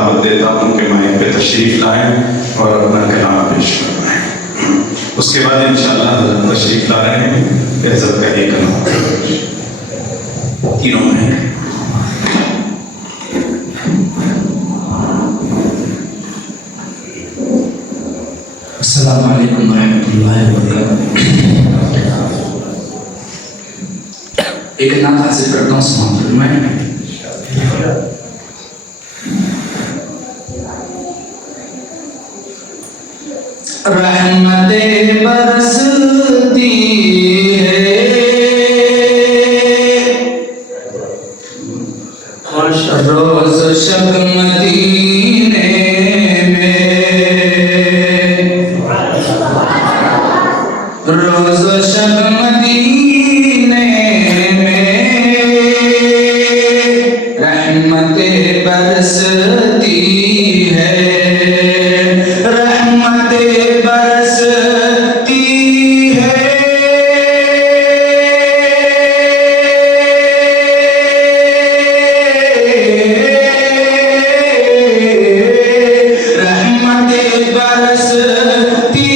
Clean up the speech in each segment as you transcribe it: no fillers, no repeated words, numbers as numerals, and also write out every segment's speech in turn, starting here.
दावत देता हूँ कि माइक पे तशरीफ़ लाएँ और अपना कलाम पेश करवाएँ। उसके बाद इंशाअल्लाह हज़रत तशरीफ़ ला रहे हैं कि हज़रत का एक कलाम तीनों में। अस्सलामु अलैकुम रहमतुल्लाहि व बरकातुहू। एक नात हासिल करता हूँ समाप्त में। रहमतें बरसती है रोज़ शब मदीने रोज़ शब मदीने में रहमतें बरसती है, रहमतें बरसती है। रहमतें बरसती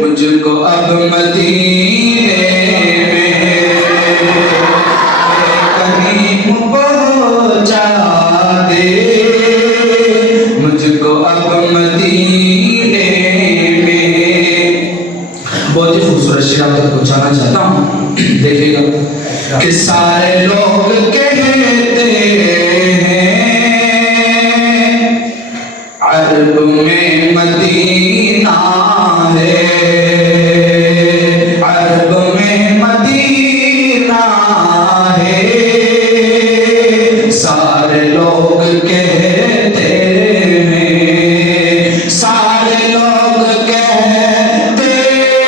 मुझको अब मदीने करीम पहुंचा दे, मुझको अब मदीने में। बहुत ही खूबसूरत शेर आप तक पहुंचाना चाहता हूँ, देखिएगा कि सारे लोग कहते हैं अरब में मदीना है, अरब में मदीना है। सारे लोग कहते हैं, सारे लोग कहते हैं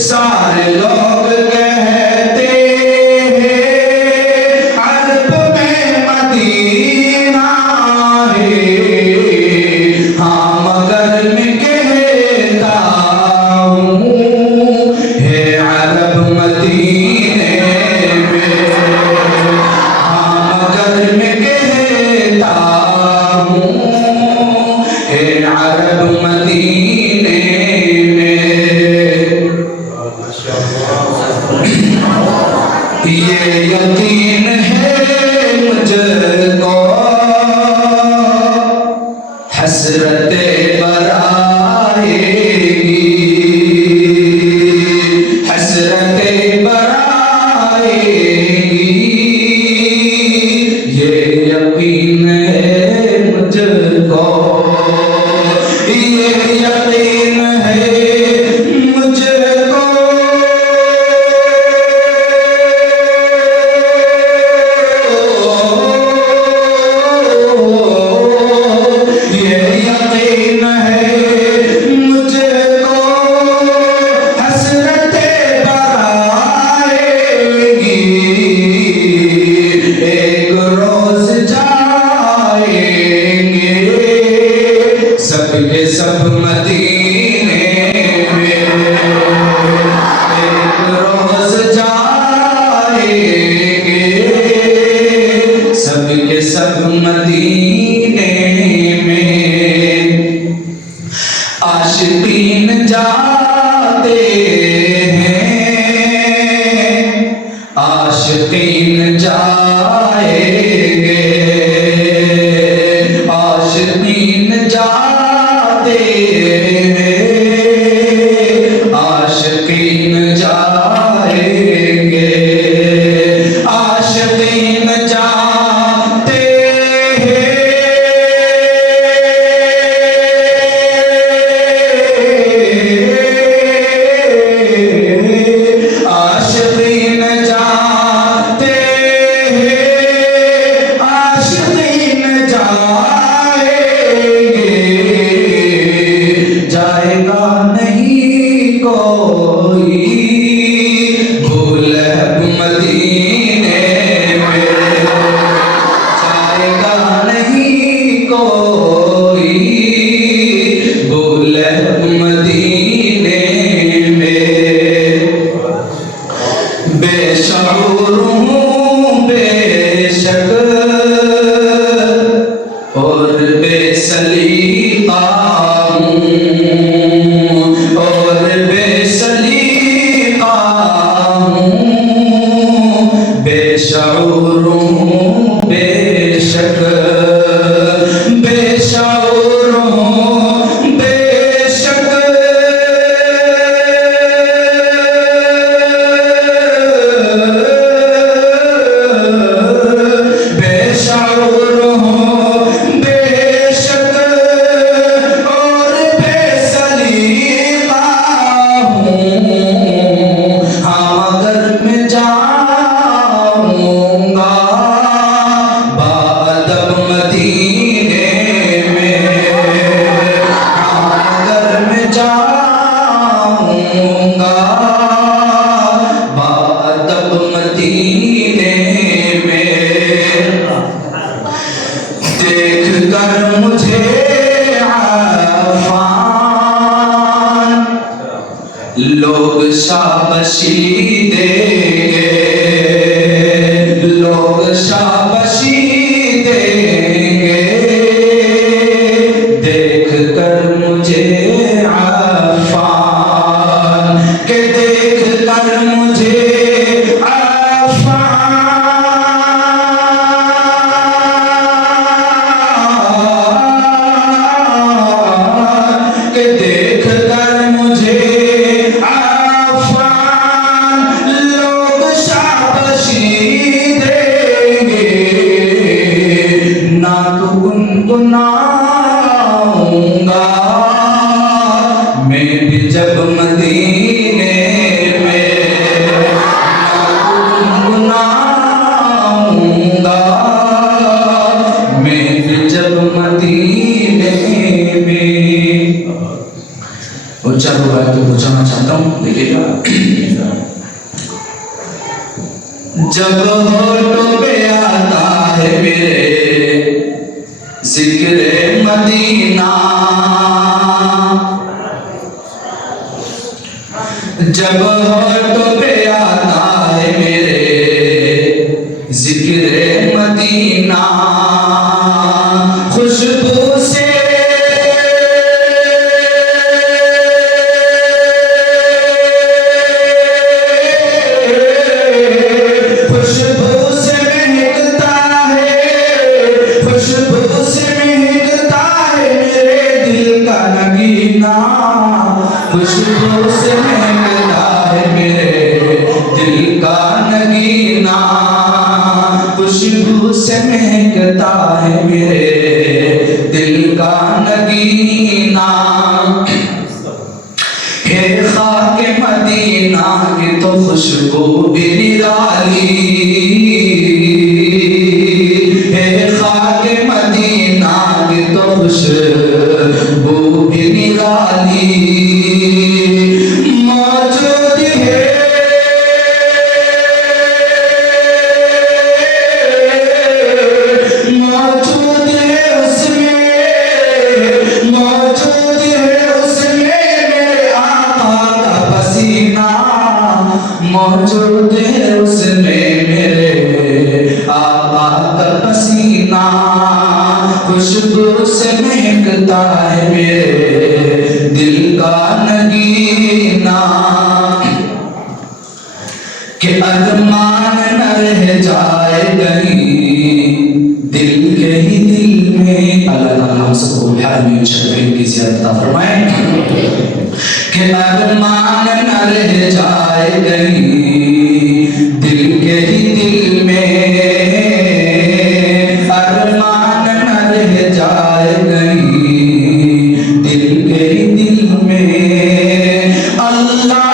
सारे लोग ये यकीन है मुझको हसरते बराएगी, हसरते बराएगी। ये यकीन है मुझको, ये यकीन है मुझको। ये यकीन सबके सब मदीने में एक रोज जाएंगे, सबके सब मदीने में आशिकीन जाते हैं, आशिकीन जाएंगे, आशिकीन जाते हैं, आशिकीन जाएंगे, आशिकीन जाते हैं, आशिकीन जाते हैं, आशिकीन जाएंगे, जाएगा नहीं कोई भूल मदीने में, जाएगा नहीं कोई भूल मदीने में। बेशऊर हूँ बेशक और बेसलीका हूँ, और बेसलीका हूँ, बेशऊर हूँ बेशक, बेशऊर हूँ बेशक, बेशऊर हूँ बेशक और बेसलीका हूँ। हाँ मगर मैं जाऊँगा बादब मदीने में, हाँ मगर मैं जाऊँगा बादब मदीने में। देख कर मुझे आफान लोग शाबाशी देंगे, लोग शाबाशी देंगे, देख कर मुझे आफान के, देख कर मुझे के, देख कर मुझे आफान लोग शाबाशी देंगे, ना तो गुनगुनाऊंगा मैं भी जब मदीने में, ना तो गुनगुनाऊंगा मैं भी जब मदीने में। और चारों बात को पूछना चाहता हूँ, देखिएगा। जब होठों पे आता है मेरे जिक्रे मदीना, जब होठों पे आता है मेरे जिक्रे मदीना, खुशबू से खुशबू से महकता है, खुशबू से महकता है मेरे दिल का नगीना, खुशबू से महकता है मेरे दिल का नगीना, खुशबू से महकता है मेरे दिल का नगीना। है खाके मदीना की तो खुशबू भी निराली, है खाके मदीना की तो खुशबू भी निराली मौजूद है, मौजूद है उसमें, महकता है मेरे दिल का नगीना कि अरमान न रह जाए कहीं दिल के ही दिल में। अल्लाह ताला हम सबको हरमीन शरीफ की ज़ियारत अता फरमाए कि अरमान न रह जाए कहीं दिल के ही दिल में, अरमान न रह जाए कहीं दिल के ही दिल में। अल्लाह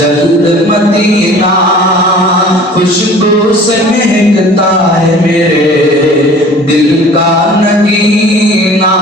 जल्द मदीना खुशबू से महकता है मेरे दिल का नगीना।